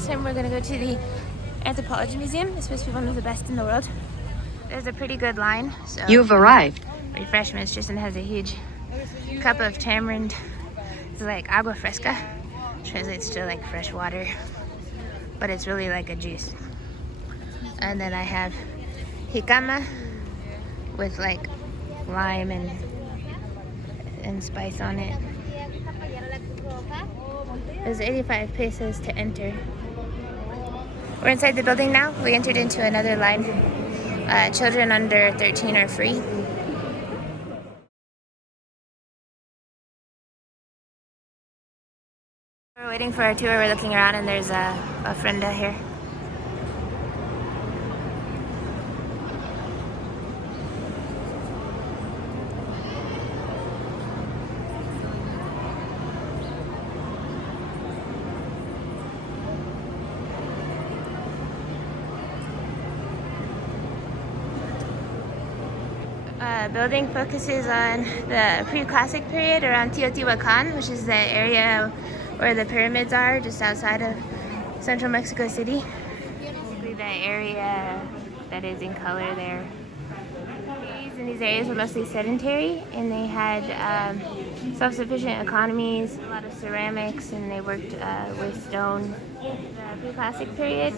This time we're gonna go to the Anthropology Museum. It's supposed to be one of the best in the world. There's a pretty good line, so you've arrived. Refreshments. Tristan has a huge cup of tamarind. It's like agua fresca. Translates to like fresh water, but it's really like a juice. And then I have jicama with like lime and spice on it. There's 85 pesos to enter. We're inside the building now. We entered into another line. Children under 13 are free. We're waiting for our tour. We're looking around and there's a ofrenda here. Building focuses on the pre-classic period around Teotihuacan, which is the area where the pyramids are, just outside of central Mexico City. Basically the area that is in color there. These areas were mostly sedentary, and they had self-sufficient economies, a lot of ceramics, and they worked with stone. The pre-classic period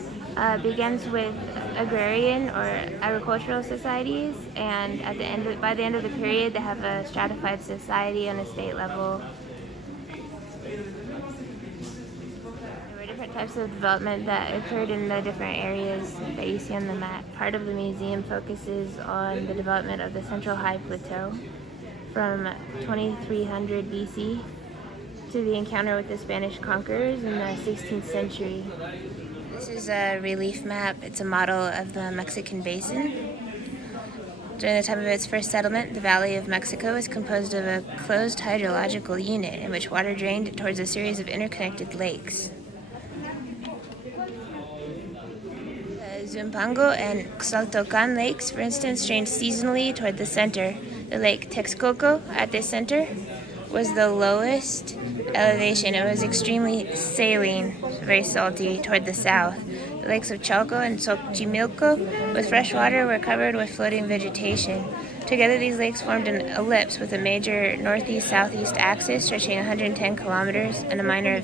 begins with agrarian or agricultural societies, and by the end of the period, they have a stratified society on a state level. There were different types of development that occurred in the different areas that you see on the map. Part of the museum focuses on the development of the Central High Plateau from 2300 BC to the encounter with the Spanish conquerors in the 16th century. This is a relief map. It's a model of the Mexican basin. During the time of its first settlement, the Valley of Mexico was composed of a closed hydrological unit in which water drained towards a series of interconnected lakes. Zumpango and Xaltocan lakes, for instance, drained seasonally toward the center. The lake Texcoco at the center was the lowest elevation. It was extremely saline, very salty, toward the south. The lakes of Chalco and Xochimilco, with fresh water, were covered with floating vegetation. Together, these lakes formed an ellipse with a major northeast-southeast axis stretching 110 kilometers and a minor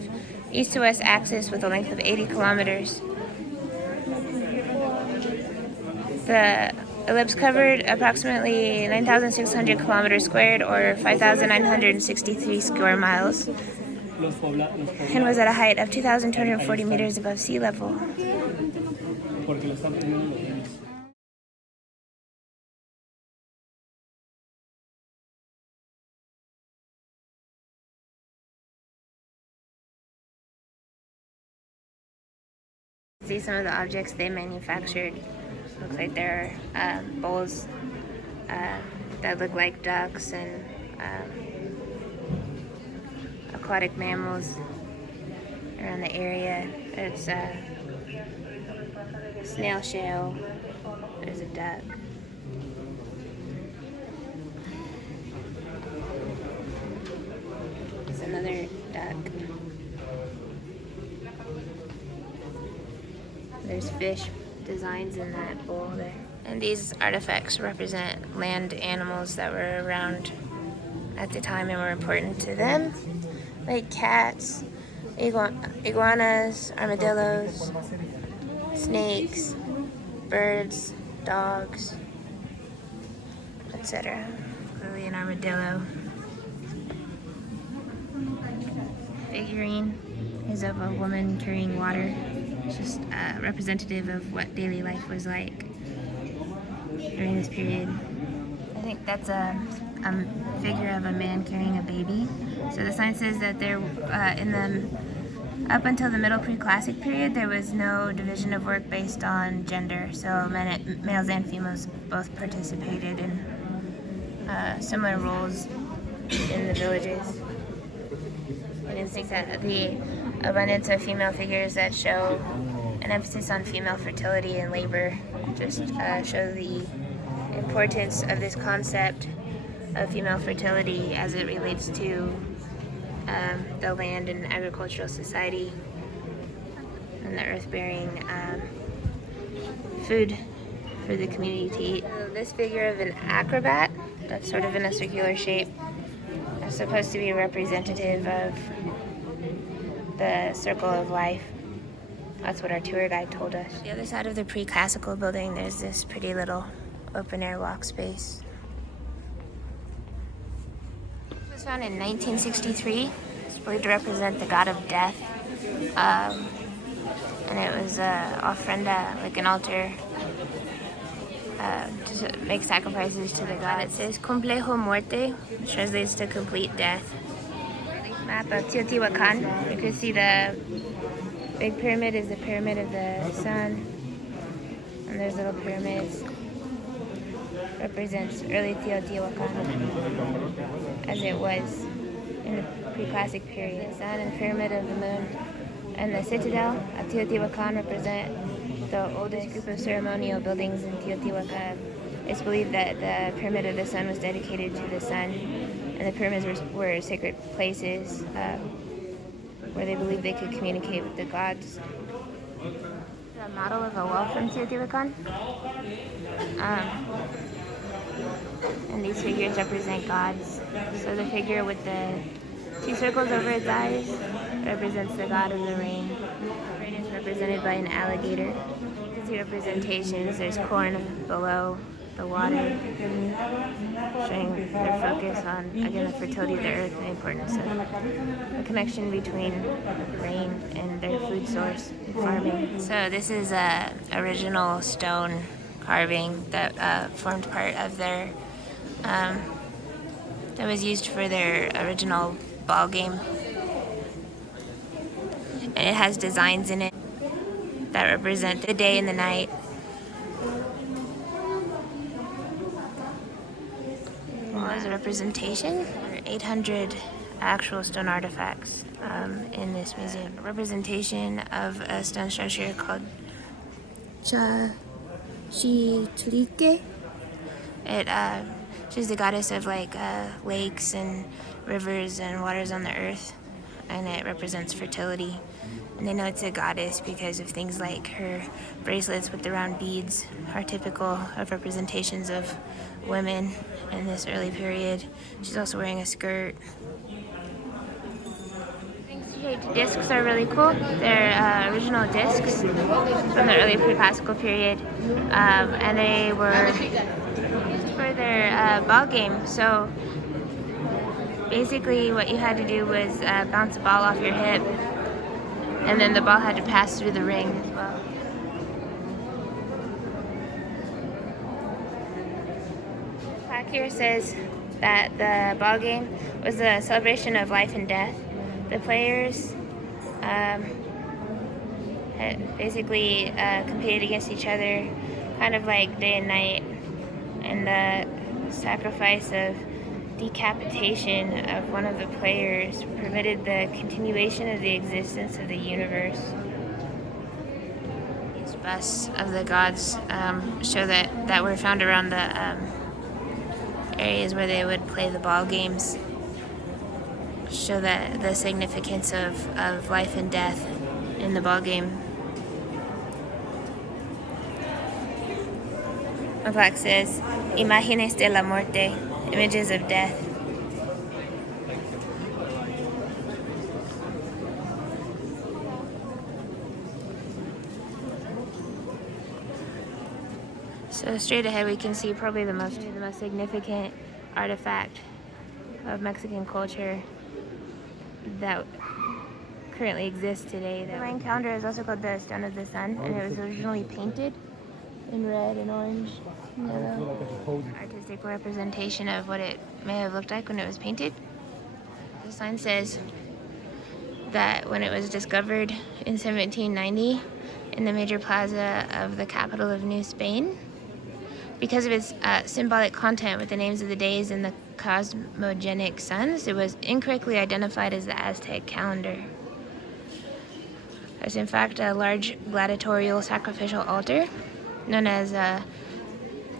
east-to-west axis with a length of 80 kilometers. The ellipse covered approximately 9,600 kilometers squared, or 5,963 square miles, and was at a height of 2,240 meters above sea level. See some of the objects they manufactured. Looks like there are bowls that look like ducks and aquatic mammals around the area. There's a snail shell. There's a duck. There's another duck. There's fish designs in that bowl there. And these artifacts represent land animals that were around at the time and were important to them, like cats, iguanas, armadillos, snakes, birds, dogs, etc. Clearly an armadillo. Figurine is of a woman carrying water. It's just representative of what daily life was like during this period. I think that's a figure of a man carrying a baby. So the sign says that there, up until the middle pre-classic period, there was no division of work based on gender. So males and females both participated in similar roles in the villages. And I think that the abundance of female figures that show an emphasis on female fertility and labor just show the importance of this concept of female fertility as it relates to the land and agricultural society and the earth bearing food for the community to eat. So this figure of an acrobat, that's sort of in a circular shape, is supposed to be representative of the circle of life. That's what our tour guide told us. The other side of the pre-classical building, there's this pretty little open-air walk space. It was found in 1963. It's believed to represent the god of death. And it was ofrenda, like an altar, to make sacrifices to the god. It says Complejo Muerte, which translates to complete death. Map of Teotihuacan. You can see the big pyramid is the pyramid of the sun, and there's little pyramids. Represents early Teotihuacan as it was in the pre-classic period. The sun and the pyramid of the moon and the citadel of Teotihuacan represent the oldest group of ceremonial buildings in Teotihuacan. It's believed that the pyramid of the sun was dedicated to the sun, and the pyramids were sacred places where they believed they could communicate with the gods. A model of a well from Teotihuacan. And these figures represent gods. So the figure with the two circles over its eyes represents the god of the rain. The rain is represented by an alligator. You can see representations. There's corn below the water, showing their focus on, again, the fertility of the earth and the importance of the connection between rain and their food source and farming. So this is a original stone carving that formed part of their, that was used for their original ball game. And it has designs in it that represent the day and the night. Well, as a representation, there are 800 actual stone artifacts in this museum. A representation of a stone structure called Chitlique. It she's the goddess of like lakes and rivers and waters on the earth, and it represents fertility. And they know it's a goddess because of things like her bracelets with the round beads are typical of representations of women in this early period. She's also wearing a skirt. Shaped discs are really cool. They're original discs from the early pre-classical period, and they were used for their ball game. So basically what you had to do was bounce a ball off your hip, and then the ball had to pass through the ring as well. The plaque here says that the ball game was a celebration of life and death. The players had basically competed against each other, kind of like day and night, and the sacrifice of decapitation of one of the players permitted the continuation of the existence of the universe. These busts of the gods show that were found around the areas where they would play the ball games, show that the significance of life and death in the ball game. The plaque says, Imágenes de la muerte, images of death. So straight ahead we can see probably the most significant artifact of Mexican culture that currently exists today. The Mayan calendar is also called the Stone of the Sun, and it was originally painted in red and orange and yellow. Artistic representation of what it may have looked like when it was painted. The sign says that when it was discovered in 1790 in the major plaza of the capital of New Spain, because of its symbolic content with the names of the days and the cosmogonic suns, it was incorrectly identified as the Aztec calendar. There's in fact a large gladiatorial sacrificial altar known as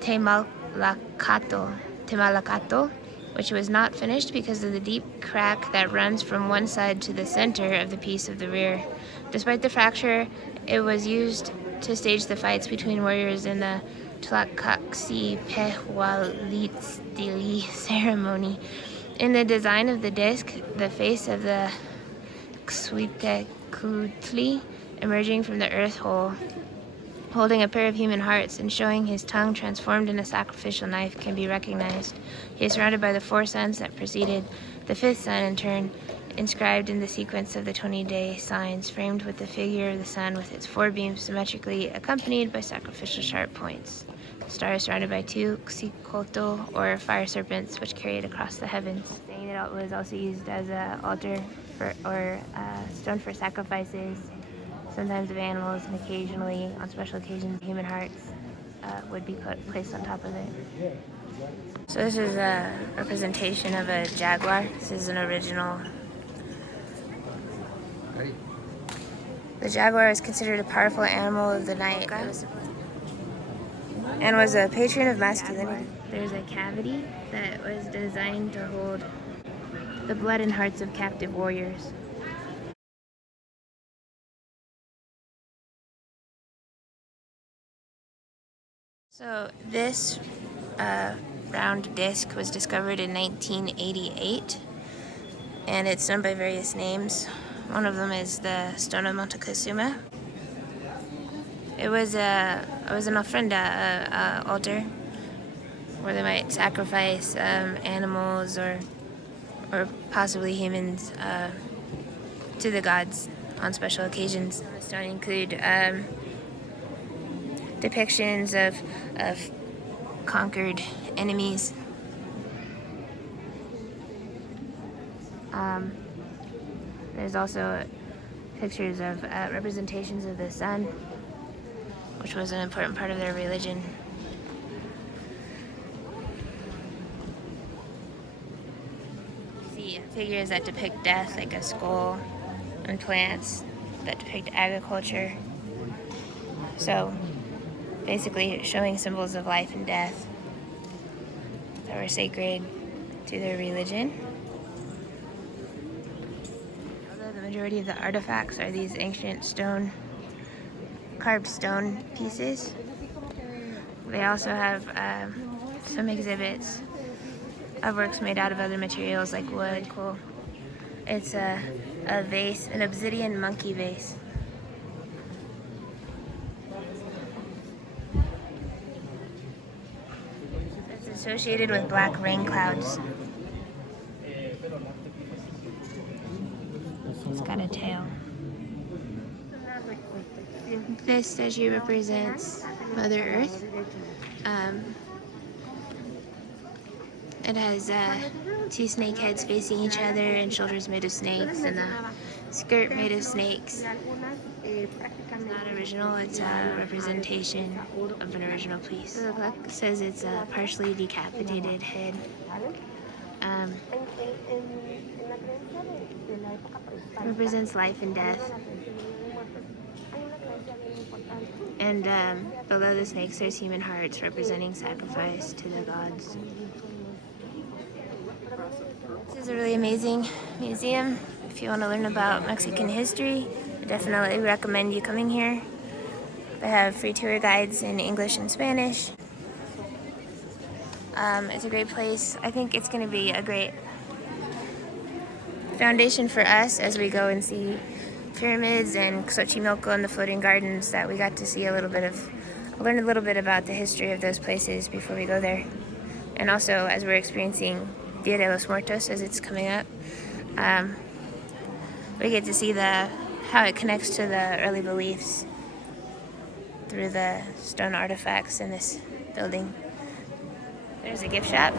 Temalacatl, which was not finished because of the deep crack that runs from one side to the center of the piece of the rear. Despite the fracture It was used to stage the fights between warriors in the Tlaxcaxipehhualistili ceremony. In the design of the disc, the face of the Xhuitecutli emerging from the earth hole, holding a pair of human hearts and showing his tongue transformed in a sacrificial knife, can be recognized. He is surrounded by the 4 suns that preceded the 5th sun, in turn inscribed in the sequence of the 20-day signs, framed with the figure of the sun with its 4 beams symmetrically accompanied by sacrificial sharp points. The star is surrounded by 2 xicotl, or fire serpents, which carry it across the heavens. Saying it was also used as an altar or stone for sacrifices, sometimes of animals, and occasionally, on special occasions, human hearts would be placed on top of it. So this is a representation of a jaguar. This is an original. The jaguar is considered a powerful animal of the night and was a patron of masculinity. There's a cavity that was designed to hold the blood and hearts of captive warriors. So this round disc was discovered in 1988, and it's known by various names. One of them is the Stone of Montezuma. It was an ofrenda, altar, where they might sacrifice animals or possibly humans to the gods on special occasions. The stone include depictions of conquered enemies. There's also pictures of representations of the sun, which was an important part of their religion. You see figures that depict death, like a skull, and plants that depict agriculture. So basically showing symbols of life and death that were sacred to their religion. Although the majority of the artifacts are these ancient carved stone pieces, they also have some exhibits of works made out of other materials like wood. Cool. It's a vase, an obsidian monkey vase. It's associated with black rain clouds. It's got a tail. This statue represents Mother Earth. It has 2 snake heads facing each other and shoulders made of snakes, and a skirt made of snakes. It's not original, it's a representation of an original piece. The book says it's a partially decapitated head. Represents life and death. And below the snakes there's human hearts representing sacrifice to the gods. This is a really amazing museum. If you want to learn about Mexican history, I definitely recommend you coming here. They have free tour guides in English and Spanish. It's a great place. I think it's going to be a great foundation for us as we go and see pyramids and Xochimilco and the floating gardens, that we got to see learn a little bit about the history of those places before we go there. And also, as we're experiencing Dia de los Muertos as it's coming up, we get to see how it connects to the early beliefs through the stone artifacts in this building. There's a gift shop.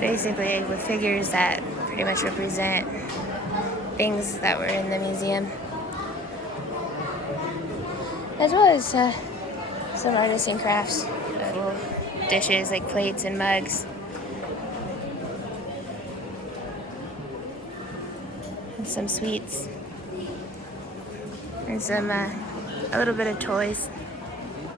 Basically with figures that pretty much represent things that were in the museum, as well as some artists and crafts, little dishes like plates and mugs, and some sweets, and some a little bit of toys.